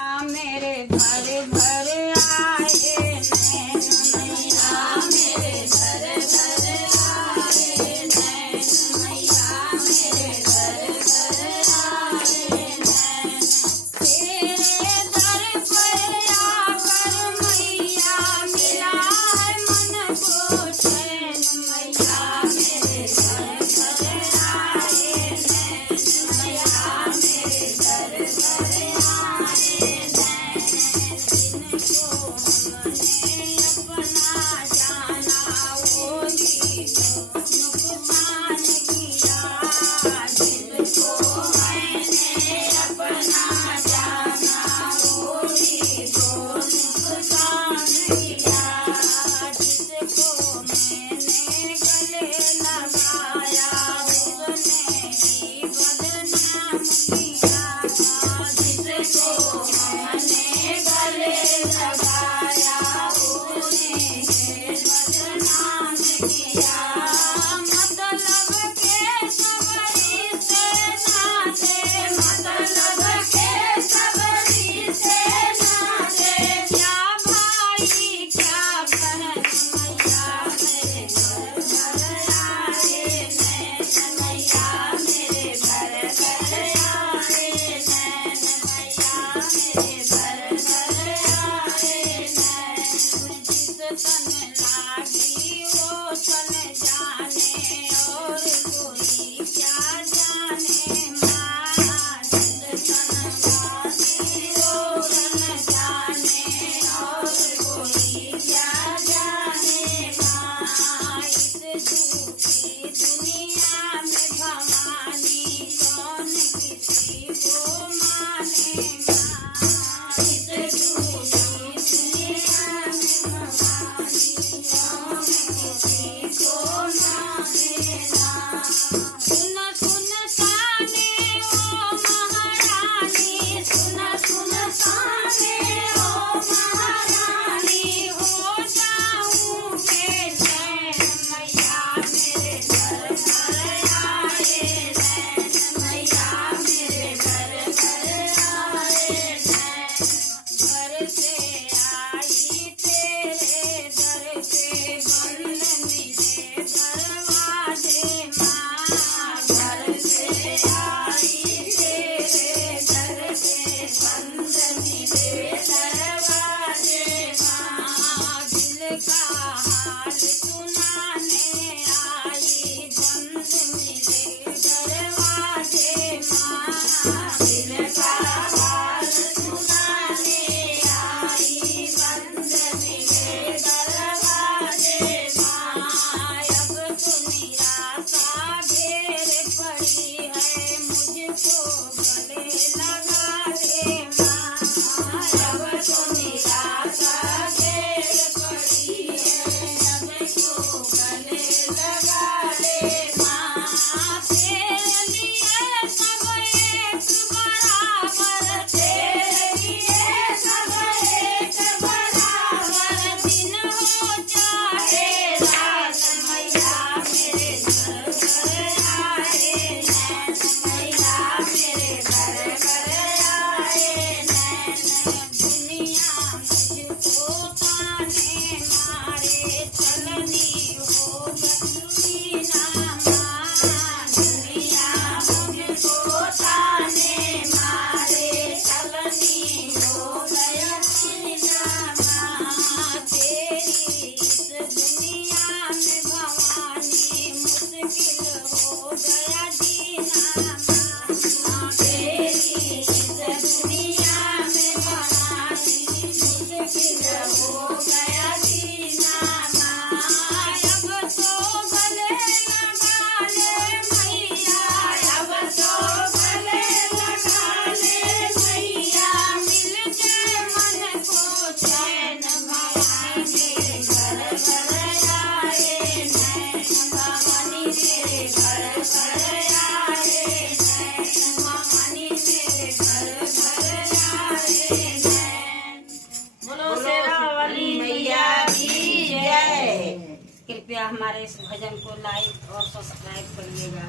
मेरे घर घर आए नैन मैया, मेरे घर घर आए नैन मैया, मेरे घर घर आए नैन। तेरे दर पर आकर मैया मिला है मन को चैन मैया, मेरे घर घर आए नैन मैया, मेरे घर घर आए नैन। जिनको हमने अपना जाना वही नुकसान किया, जिनको मैंने अपना जाना वही नुकसान किया, जिसको मैंने गले लगाया उसने ही बदनाम किया, जिसको मैंने गले लगाया उसने ही बदनाम किया। मतलब के सब रिश्ते नाते, मतलब के सब रिश्ते नाते, क्या भाई क्या बहन मैया, मेरे घर घर आए नैन मैया, मेरे घर घर आए नैन मैया, मेरे घर घर आए नैन। जिस तन लागी वो तन जाने और कोई क्या जाने माँ, जिस तन लागी वो तन जाने और कोई क्या जाने माँ। इस झूठी दुनिया में भवानी कौन किसी को माने माँ, इस झूठी दुनिया में भवानी कौन किसी को माने ना। सुन सुन साने ओ महारानी, सुन सुन साने ओ महारानी, हो जाऊं बेचैन मैया, मेरे घर घर आए नैन मैया, मेरे घर घर आए नैन। घर से आई तेरे दर पे बंद मिले दरवाजे माँ, घर से आई तेरे दर पे बंद मिले दरवाजे माँ। दिल का हाल सुनाने आई बंद मिले दरवाजे माँ, दिल का हाल सुनाने आई बंद मिले दरवाजे माँ। अब तो निराशा ढेर पड़ी है मुझको गले लगा ले माँ, अब तो निराशा ढेर पड़ी है मुझको गले लगा ले माँ। तेरे लिए सब एक बराबर, तेरे लिए सब एक बराबर, दिन हो चाहे रात मैया, मेरे घर घर आए नैन मैया, मेरे घर घर आए नैन। दुनिया मुझको ताने मारे चलनी हो गई ना माँ, दुनिया मुझको ताने मारे चलनी हो गया ना माँ। तेरी इस दुनिया में भवानी मुश्किल हो गया जीना माँ, तेरी इस दुनिया में भवानी मुश्किल हो गया जीना माँ। अब तो गले लगा ले मैया, अब तो गले लगा ले मैया, मिल जाए मन को चैन भवानी, मेरे घर घर आए नैन भवानी, मेरे घर घर आए नैन भवानी, मेरे घर घर आए नैन। बोलो शेरा वाली मैया की जय। कृपया हमारे इस भजन को लाइक और सब्सक्राइब करिएगा।